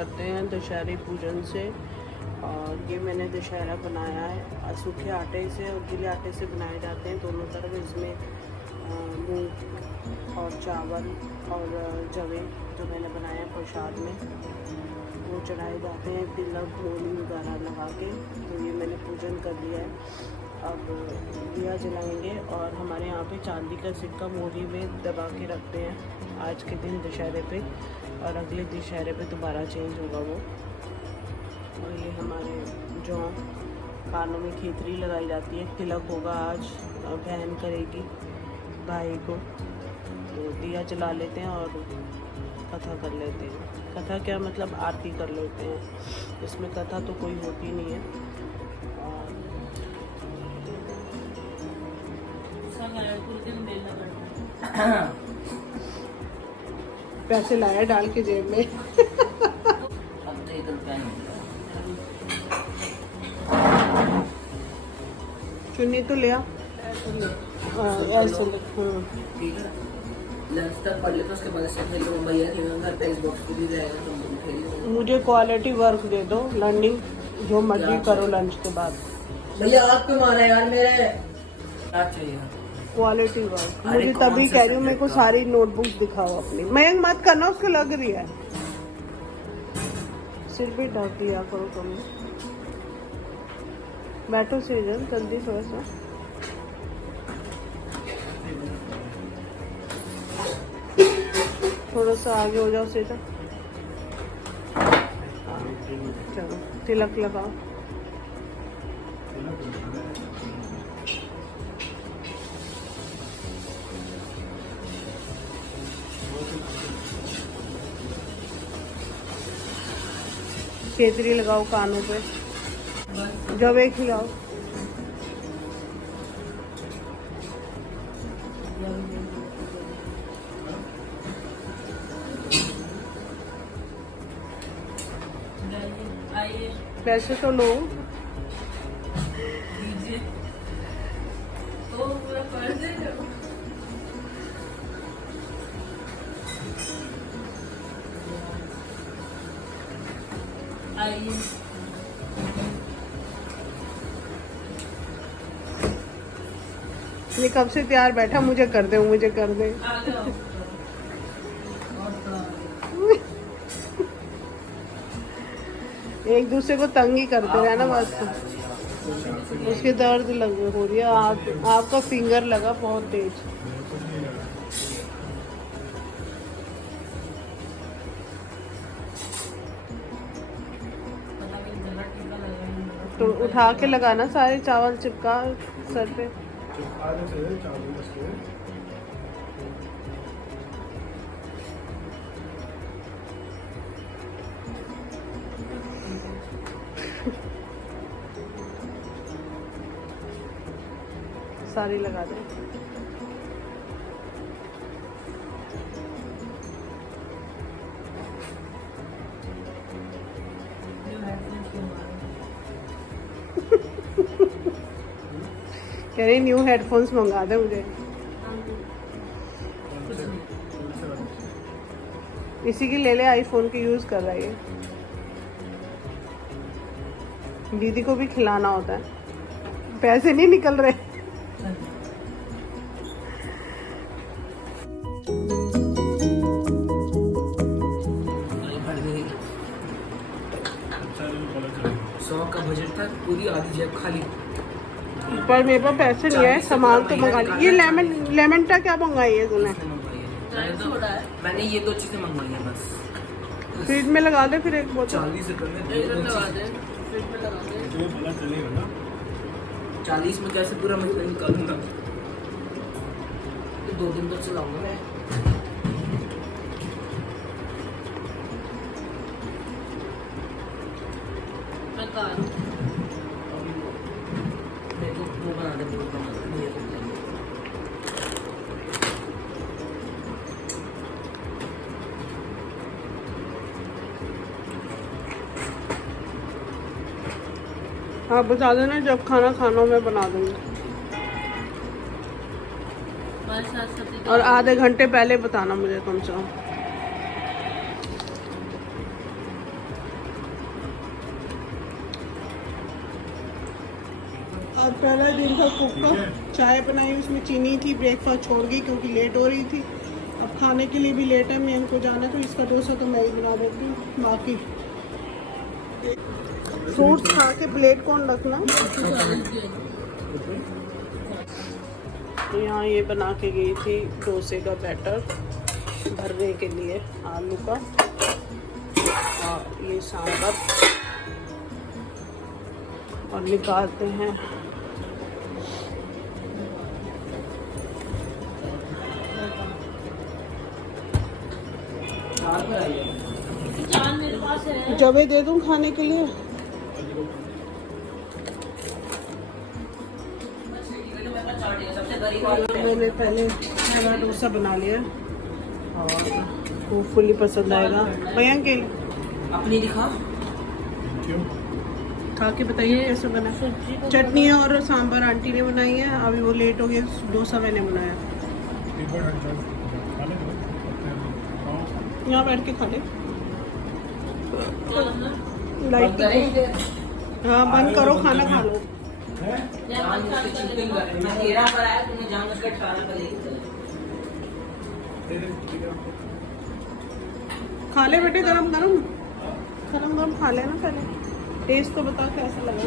करते हैं दशहरी पूजन से। और ये मैंने दशहरा बनाया है सूखे आटे से और गीले आटे से बनाए जाते हैं दोनों तरफ। इसमें मूंग और चावल और जवे जो मैंने बनाया प्रसाद में वो चढ़ाए जाते हैं तिलक होली वगैरह लगा के। तो ये मैंने पूजन कर लिया है। अब दिया जलाएंगे और हमारे यहाँ पे चांदी का सिक्का मोरी में दबा के रखते हैं आज के दिन दशहरे पे, और अगले दशहरे पे दोबारा चेंज होगा वो। और ये हमारे जो कानों में खेतरी लगाई जाती है, तिलक होगा आज, बहन करेगी भाई को। तो दिया जला लेते हैं और कथा कर लेते हैं। कथा क्या मतलब आरती कर लेते हैं। इसमें कथा तो कोई होती नहीं है। पैसे लाया डाल के जेब में। अब तो 1 रुपया नहीं मिला। चुन्नी तो लिया ऐसे। ठीक है, लंच तक पढ़ लेते उसके बाद से खेल लो। भैया के घर पे एक्सबॉक्स भी रहेगा तो हम खेल लो। मुझे क्वालिटी वर्क दे दो, लर्निंग जो मर्जी करो लंच के बाद। भैया आप क्यों मारा यार मेरे? क्या चाहिए? क्वालिटी वर्क मुझे तभी कह रही हूँ। मेरे को सारी नोटबुक्स दिखाओ अपनी। मयंक मत करना, उसको लग रही है। सिर भी ढक दिया करो तुम। बैठो सीजन जल्दी थोड़ा सा। थोड़ा सा आगे हो जाओ सीधा। चलो तिलक लगाओ। केतरी लगाओ कानों पे, जवे खिलाओ। पैसे तो लो। ये कब से तैयार बैठा, मुझे कर दे मुझे कर दे। एक दूसरे को तंग ही करते रहना बस। उसके दर्द लग हो रही है। आपका फिंगर लगा बहुत तेज। तो उठा के लगाना सारे चावल चिपका सर पे। सारी लगा दे। कह रही न्यू हेडफोन्स मंगा दे मुझे। इसी की ले ले, आईफोन की यूज कर रहा है। दीदी को भी खिलाना होता है, पैसे नहीं निकल रहे। का बजट था, पूरी आधी जेब खाली। पर मेरे पास पैसे नहीं है, सामान तो मंगा ली। ये लेमन टा क्या मंगाई है तूने? मैंने ये 2 चीजें मंगवाई है बस। फ्रिज में लगा दे फिर एक बोतल। 40 रुपए में 40 में कैसे पूरा महीना निकालूंगा? 2 दिन तो चलाऊंगा मैं। हाँ बता देना जब खाना मैं बना दूंगी। और आधे घंटे पहले बताना मुझे कम से कम। आज पहला दिन था कुक का। चाय बनाई, उसमें चीनी थी, ब्रेकफास्ट छोड़ गई क्योंकि लेट हो रही थी। अब खाने के लिए भी लेट है, मैं इनको जाना तो इसका डोसा तो मैं ही बना देती हूँ। बाकी फ्रूट्स खा के प्लेट कौन रखना। तो यहाँ ये बना के गई थी डोसे का बैटर भरने के लिए आलू का, और ये सांभर और निकालते हैं। जबे दे दूं खाने के लिए। मैंने पहले पहला डोसा बना लिया और होपफुली पसंद आएगा। भैया अंकल अपनी दिखा, खा के बताइए कैसे बना। चटनी और सांभर आंटी ने बनाई है, अभी वो लेट हो गया। डोसा मैंने बनाया। यहाँ बैठ के खा ले। लाइट हाँ बंद करो, खाना खा लो। खा ले बेटे, गरम गरम गरम गरम खा लेना पहले। टेस्ट तो बता कैसा लगा।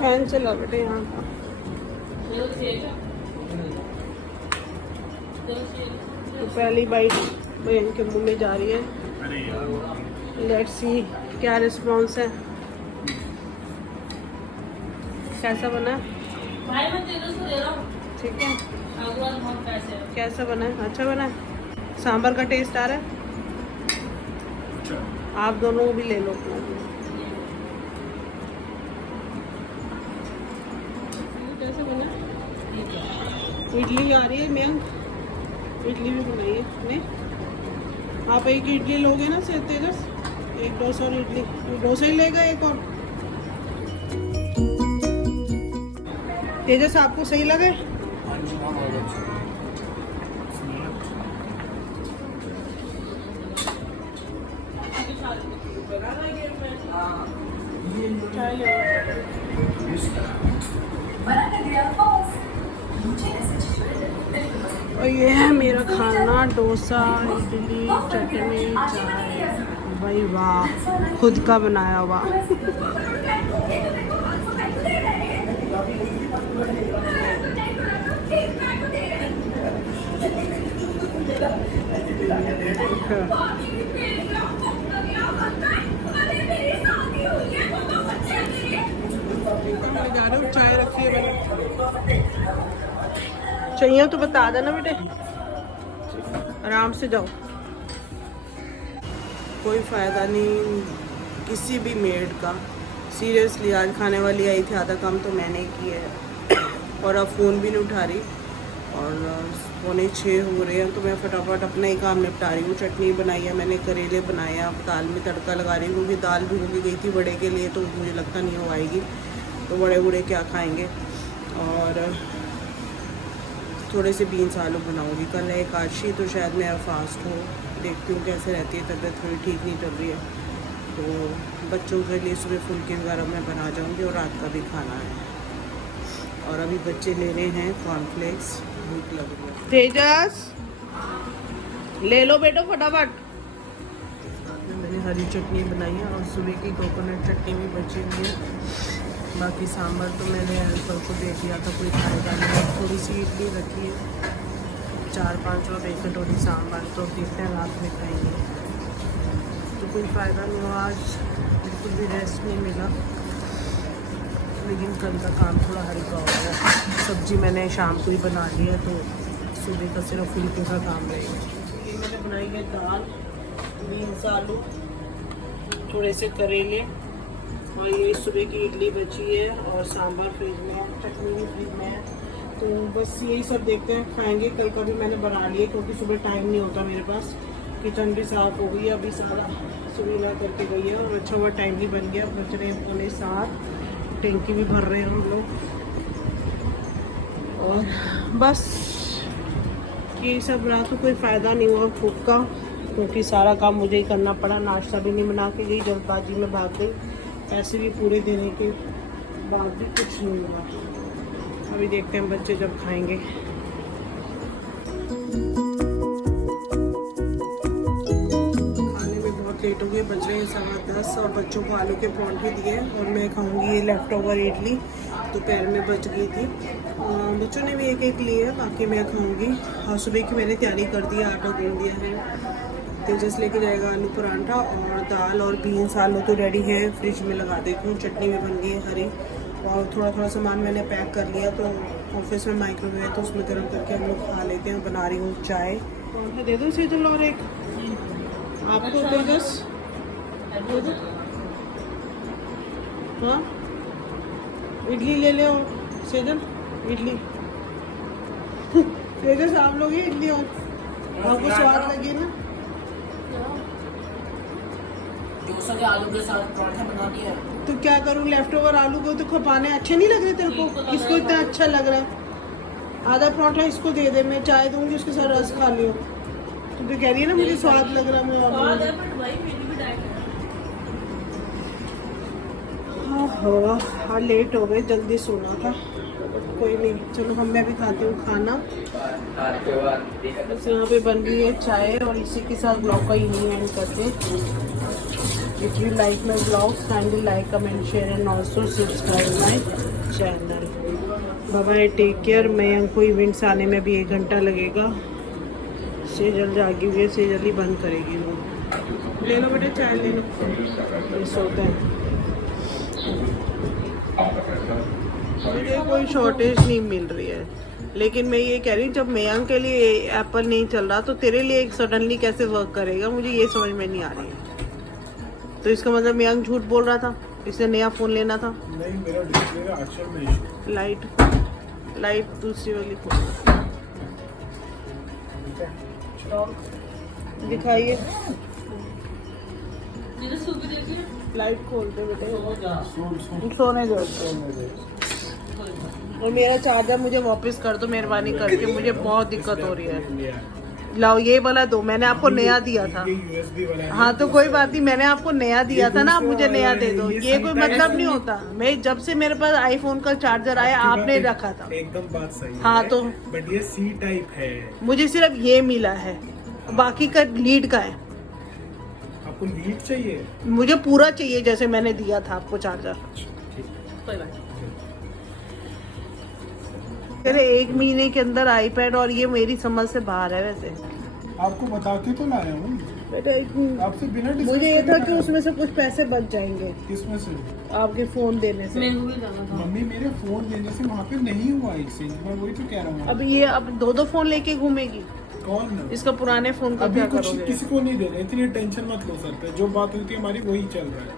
फैन चला बेटे यहाँ का। तो पहली बाइट बहन के मुंह में जा रही है। लेट्स सी क्या रिस्पॉन्स है, कैसा बना। ठीक है, कैसा बना है? अच्छा बना है। सांभर का टेस्ट आ रहा है। आप दोनों को भी ले लो। कैसा बना? इडली आ रही है, मैं इडली भी बनाई है हमने। आप एक इडली लोगे ना से तेजस, एक डोसा और इडली। डोसा ही लेगा एक और। तेजस आपको सही लगे? और ये है मेरा खाना, डोसा, इडली, चटनी, चाय। भाई वाह, खुद का बनाया हुआ। चाय रखी है मैंने। चाहिए तो बता देना बेटे, आराम से जाओ। कोई फ़ायदा नहीं किसी भी मेड का। सीरियसली आज खाने वाली आई थी, आधा काम तो मैंने किया है। और अब फ़ोन भी नहीं उठा रही और 5:45 हो रहे हैं, तो मैं फटाफट अपना ही काम निपटा रही हूँ। चटनी बनाई है मैंने, करेले बनाए, अब दाल में तड़का लगा रही हूँ क्योंकि दाल भिगो गई थी बड़े के लिए, तो मुझे लगता नहीं हो आएगी। तो बड़े बूढ़े क्या खाएंगे। और थोड़े से बीन्स आलू बनाऊंगी। कल है एकादशी, तो शायद मेरा फास्ट हो। देखती हूँ कैसे रहती है तबीयत, थोड़ी ठीक नहीं चल रही है। तो बच्चों के लिए सुबह फुल्के वगैरह मैं बना जाऊँगी और रात का भी खाना है। और अभी बच्चे ले रहे हैं कॉर्नफ्लेक्स, भूख लग रही है। तेजस ले लो बेटो फटाफट। मैंने हरी चटनी बनाई है और सुबह की कोकोनट चटनी भी बची हुई है। बाकी सांभर तो मैंने अंकल को दे दिया था, कोई खाएगा नहीं। थोड़ी सी इडली रखी है, 4-5 और एक कटोरी सांभर, तो देखते हैं रात में खाएंगे। तो कोई फ़ायदा नहीं हुआ, आज बिल्कुल भी रेस्ट नहीं मिला। लेकिन कल का काम थोड़ा हल्का हो गया। सब्ज़ी मैंने शाम को ही बना ली है, तो सुबह का सिर्फ फुल्के का काम रहेगा। ये मैंने बनाई है दाल, बीन्स आलू, थोड़े से करेले, और ये सुबह की इडली बची है और सांभर फ्रिज में है, चटनी भी फ्रिज में है। तो बस यही सब देखते हैं, खाएंगे। कल का भी मैंने बना लिया क्योंकि सुबह टाइम नहीं होता मेरे पास। किचन भी साफ़ हो गई, अभी सारा सुबह करके गई है और अच्छा हुआ टाइम भी बन गया। बच रहे 7:45, टैंकी भी भर रहे हैं हम लोग। और बस ये सब रहा, तो कोई फ़ायदा नहीं हुआ कुक का क्योंकि सारा काम मुझे ही करना पड़ा। नाश्ता भी नहीं बना के गई, जल्दबाजी में भाग गई। पैसे भी पूरे देने के बाद भी कुछ नहीं हुआ। अभी देखते हैं बच्चे जब खाएंगे। खाने में बहुत लेट हो गए, बज रहे हैं 10:15 और बच्चों को आलू के परांठे दिए और मैं खाऊंगी ये लेफ्ट ओवर इडली, दोपहर में बच गई थी। बच्चों ने भी एक एक लिए है, बाकी मैं खाऊंगी। और सुबह की मैंने तैयारी कर दी है, आटा गूंद दिया है। तेजस लेके जाएगा आलू परांठा और दाल और बीन्स। आलू तो रेडी है, फ्रिज में लगा देती हूँ। चटनी भी बन गई है हरी, और थोड़ा थोड़ा सामान मैंने पैक कर लिया। तो ऑफिस में माइक्रोवेव है तो उसमें गर्म करके हम लोग खा लेते हैं। बना रही हूँ चाय। परांठा दे दो सेजल और एक आपको तेजस दे दो। हाँ इडली ले ले और सेजल इडली तेजस आप लोग ही इडली और आपको स्वाद लगे ना। डोसा के आलू के साथ पराठा बना दिया। तो क्या करूँ, लेफ्ट ओवर आलू को तो खपाने अच्छे नहीं लग रहे तेरे को? इसको इतना अच्छा लग रहा है। आधा पराठा इसको दे दे, मैं चाय दूंगी उसके साथ रस खा लियो। तू तो कह रही है ना मुझे स्वाद लग रहा है। हाँ लेट हो गए, जल्दी सोना था। कोई नहीं, चलो मैं भी खाती हूँ खाना। बस यहाँ पे बन रही है चाय और इसी के साथ ब्लॉग का यही एंड करते हैं। If you like my vlogs, kindly like, comment, share and also subscribe my channel. Bye bye, take care. Mayank को इवेंट्स आने में भी 1 घंटा लगेगा। सेजल जागी हुई है, सेजल ही बंद करेगी वो। ले लो बेटे चाय ले लो, ये सोते हैं। मुझे कोई शॉर्टेज नहीं मिल रही है, लेकिन मैं ये कह रही हूँ जब मयंक के लिए एप्पल नहीं चल रहा तो तेरे लिए सडनली कैसे वर्क करेगा, मुझे ये समझ में नहीं आ रही है। तो इसका मतलब मयंक झूठ बोल रहा था, इसे नया फोन लेना था। नहीं, मेरा डिस्प्ले का अक्षर में इशू। लाइट दूसरी वाली फोन दिखाइए। लाइट खोल दे बेटे, सोने दो। और मेरा चार्जर मुझे वापस कर दो मेहरबानी करके, मुझे बहुत दिक्कत हो रही है। लाओ ये वाला दो, मैंने आपको नया दिया था। हाँ तो कोई बात नहीं, मैंने आपको नया दिया था ना, आप मुझे नया दे दो। ये कोई मतलब नहीं होता। मैं जब से मेरे पास आईफोन का चार्जर आया आपने रखा था। एकदम बात सही है। हाँ तो बट ये सी टाइप है, मुझे सिर्फ ये मिला है, बाकी का लीड का है। आपको लीड चाहिए? मुझे पूरा चाहिए जैसे मैंने दिया था आपको चार्जर। कोई बात नहीं। 1 महीने के अंदर आईपैड, और ये मेरी समझ से बाहर है। वैसे आपको बता के तो लाया हूँ बेटा, आपसे बिना मुझे ये था कि उसमें से कुछ पैसे बच जाएंगे। किसमें से? आपके फोन देने से। मम्मी मेरे फोन देने से वहाँ पे नहीं हुआ एक्सचेंज, मैं वही तो कह रहा हूँ। अब ये अब 2 फोन लेके घूमेगी। कौन? इसका पुराने फोन का अभी क्या कुछ करोगे? किसी को नहीं देना, इतनी टेंशन मत लो सर पे। जो बात होती है हमारी वही चल रहा है।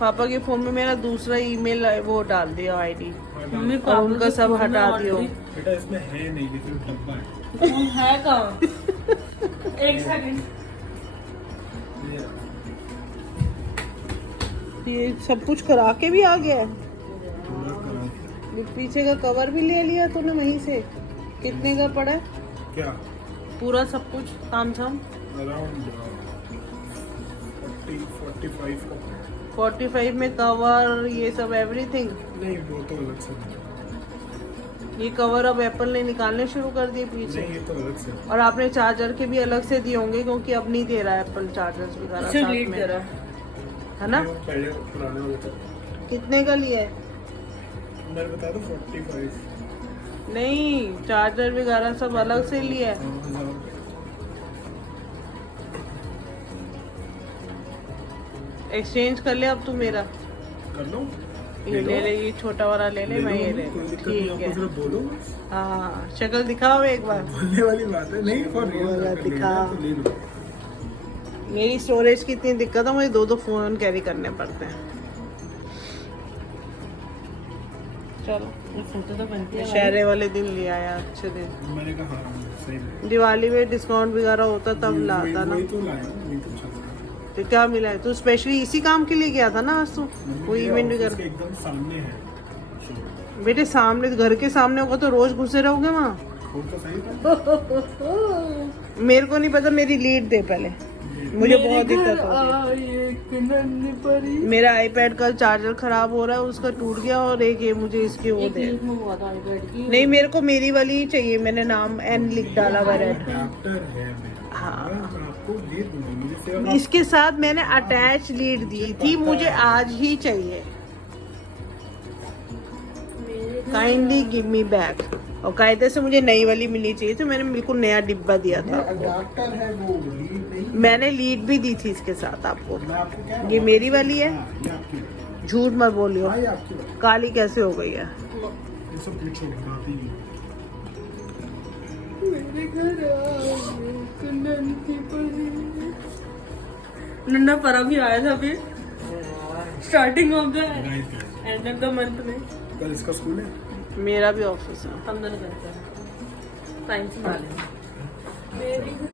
पापा के फोन में मेरा दूसरा ईमेल वो डाल दिया आईडी, और उनका सब हटा दियो। बेटा इसमें है नहीं, लेकिन डब्बा है। है कहाँ? एक सेकंड। ये सब कुछ करा के भी आ गया है। ये पीछे का कवर भी ले लिया तूने वहीं से। कितने का पड़ा है क्या? पूरा सब कुछ काम झाम? अराउंड 45 का। 45 में कवर ये सब एवरीथिंग? नहीं वो तो अलग से। ये कवर अब एप्पल ने निकालने शुरू कर दिए पीछे। नहीं ये तो अलग से। और आपने चार्जर के भी अलग से दिए होंगे, क्योंकि अब नहीं दे रहा है एप्पल चार्जर्स वगैरह साथ में, है ना? पहले पुराना होता। कितने का लिया है? मैंने बता दो 45। नहीं, चार्जर वगैरह सब अलग से लिया है। एक्सचेंज कर ले अब तू मेरा। कर लो। ये ले ले, ये छोटा वाला ले ले, मैं ये ले लूं। ठीक है। बोलो। हाँ शक्ल दिखाओ एक बार। बोलने वाली बात है, नहीं फॉर रियल दिखा। ले लो। मेरी स्टोरेज की इतनी दिक्कत है, मुझे 2 फोन कैरी करने पड़ते हैं। चलो फोटो तो बनती है। शहरे वाले दिन ले आया, अच्छे दिन। मैंने कहा हाँ, सही है। दिवाली में डिस्काउंट वगैरह होता तब लाता ना। वही तो लाया, वही तो चल रहा है। तो क्या मिला है? तू स्पेशली इसी काम के लिए गया था ना आज? तू कोई इवेंट ऑफिस वगैरह? के एकदम सामने है। बेटे सामने, घर के सामने होगा तो रोज घुसे रहोगे वहाँ? खोल तो सही था। मेरे को नहीं पता, मेरी लीड दे पहले, मुझे बहुत दिक्कत हो रही है। एक नन्ही परी। मेरा आईपैड का चार्जर खराब हो रहा है, उसका टूट गया, और एक ये मुझे इसकी वो एक दे। लीक में हुआ था आईपैड की। नहीं, मेरे को मेरी वाली ही चाहिए, मैंने नाम एन लिख डाला हुआ रेड। एडेप्टर है मैं हाँ। मैं आपको दे दूंगा, मुझे सिर्फ इसके साथ मैंने अटैच लीड दी थी, मुझे आज ही चाहिए। Kindly give me back. और कायदे से मुझे नई वाली मिलनी चाहिए थी, मैंने बिल्कुल नया डिब्बा दिया था। एडेप्टर है वो लीड नहीं। मैंने लीड भी दी थी इसके साथ आपको। मैं आपको कह रहा हूँ, ये मेरी वाली है, हाँ, ये आपकी है। झूठ मत बोलियो। हाँ, ये आपकी है। काली कैसे हो गई है? ये सब पूछो, बताती नहीं। मेरे घर आओ, एक नन्ही परी। नन्हा परा भी आया था अभी starting of the end of the month में। कल इसका स्कूल है। मेरा भी ऑफिस है। हम दोनों करते हैं टाइम से।